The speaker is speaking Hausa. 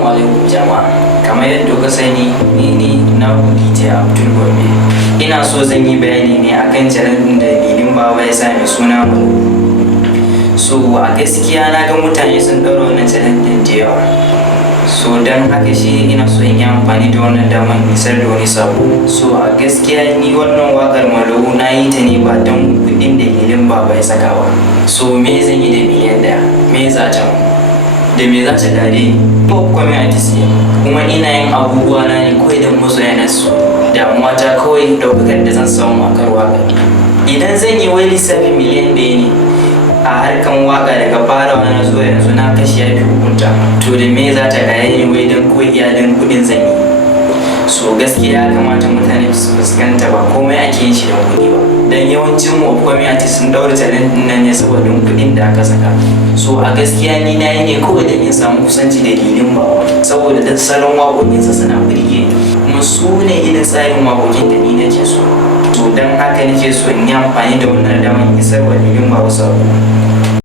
Assalamu alaikum jama'a. Kamar yadda kuka sani ni ne na DJ Abdul Gombe. Ina so zan yi bayani ne akan channel din da Bilin Baba ya sa mai suna Mulu. So a gaskiya na ga mutane sun ɗaura wannan channel din da yawa. So dan haka shi ina so in yi amfani da wannan damar isar da wani sabo. So a gaskiya ni wannan wakar Mulu na yi ta ne ba don kuɗin da Bilin Baba ya saka ba. So me zan yi da miliyan ɗaya? Me za ta da me za ta dare pop community ne kuma ina yin abubuwa na ne kawai don masoya na su damuwa ta kawai daukakar da zan samu a kar waka. Idan zan yi wai lissafin miliyan ɗaya ne a harkan waka daga farawa na zuwa yanzu na kashi ya fi hukunta, to da me za ta kare ni wai don kawai iyalin kuɗin zan yi? So gaskiya ya kamata mutane su fuskanta ba komai ake yin shi don kuɗi ba, dan yawancin mu community sun daura talent din nan ne saboda kuɗin da aka saka. So a gaskiya ni na yi ne kawai don in samu kusanci da Bilin Baba saboda da salon waƙoƙinsa suna burge kuma su ne irin tsarin waƙoƙin da ni nake so. To dan haka nake so in yi amfani da wannan damar isar wa Bilin Baba sabo.